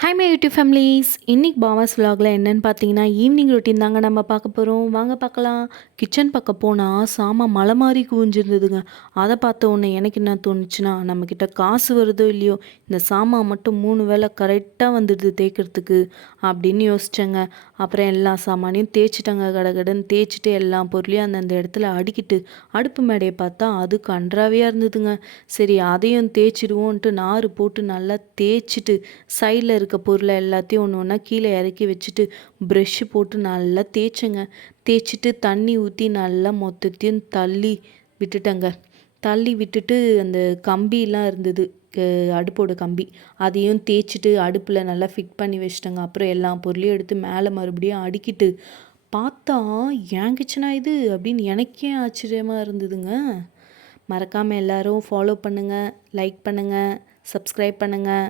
Hi my YouTube families. இன்னைக்கு பாவாஸ் vlogல என்னன்னு பார்த்தீங்கன்னா, ஈவினிங் ரொட்டீன் தாங்க நம்ம பார்க்க போகிறோம். வாங்க பார்க்கலாம். கிச்சன் பக்கம் போனால் சாமான் மலை மாதிரி குவிஞ்சிருந்ததுங்க. அதை பார்த்த உடனே எனக்கு என்ன தோணுச்சுன்னா, நம்மக்கிட்ட காசு வருதோ இல்லையோ, இந்த சாமான் மட்டும் 3 வேளை கரெக்டாக வந்துடுது தேய்க்கிறதுக்கு அப்படின்னு யோசிச்சேங்க. அப்புறம் எல்லா சாமானையும் தேய்ச்சிட்டேங்க. கடகடன்னு தேய்ச்சிட்டு எல்லா பொருளையும் அந்தந்த இடத்துல அடுக்கிட்டு அடுப்பு மேடையை பார்த்தா அது கன்றாவியாக இருந்ததுங்க. சரி அதையும் தேய்ச்சிடுவோன்ட்டு நார் போட்டு நல்லா தேய்ச்சிட்டு சைடில் இருக்க பொருளை எல்லாத்தையும் ஒன்று ஒன்றா கீழே இறக்கி வச்சுட்டு ப்ரெஷ்ஷு போட்டு நல்லா தேய்ச்சேங்க. தேய்ச்சிட்டு தண்ணி ஊற்றி நல்லா மொத்தத்தையும் தள்ளி விட்டுட்டேங்க. தள்ளி விட்டுட்டு அந்த கம்பிலாம் இருந்தது, அடுப்போட கம்பி, அதையும் தேய்ச்சிட்டு அடுப்பில் நல்லா ஃபிட் பண்ணி வச்சிட்டேங்க. அப்புறம் எல்லா பொருளையும் எடுத்து மேலே மறுபடியும் அடுக்கிட்டு பார்த்தா ஏன் கிச்சனா இது அப்படின்னு எனக்கே ஆச்சரியமாக இருந்ததுங்க. மறக்காமல் எல்லோரும் ஃபாலோ பண்ணுங்கள், லைக் பண்ணுங்கள், சப்ஸ்கிரைப் பண்ணுங்கள்.